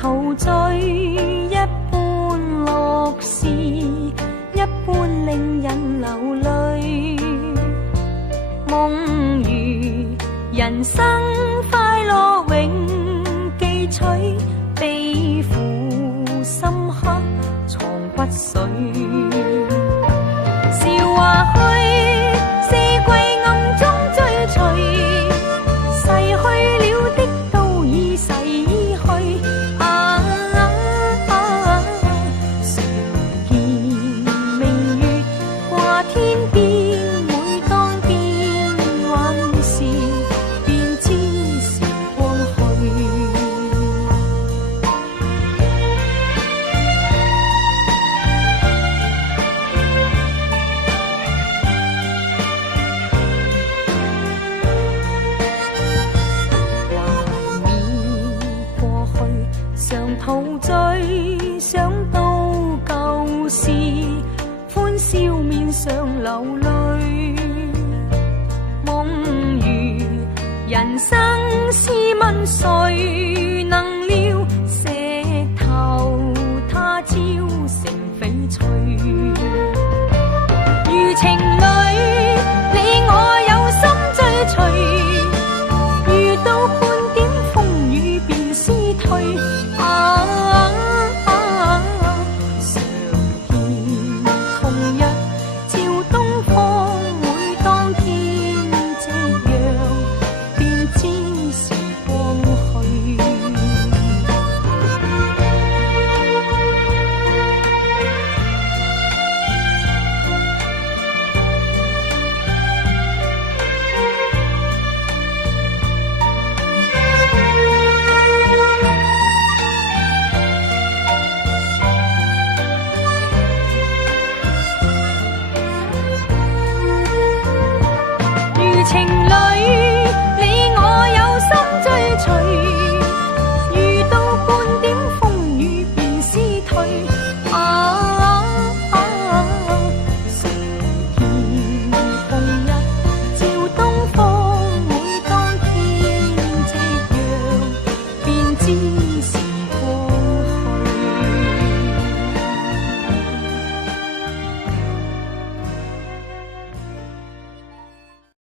陶醉，一般樂事，一般令人流淚。夢如人生快樂永記取，悲苦深刻藏骨髓。笑話去，四季暗中追隨，逝去了的都已逝去。誰見明月掛天邊？每當變幻時，便知時光去。常陶醉，想到舊事，歡笑面上流淚。夢如人生試問誰能料，石頭他朝成翡翠。如情侶，你我有心追隨，遇到半點風雨便消退。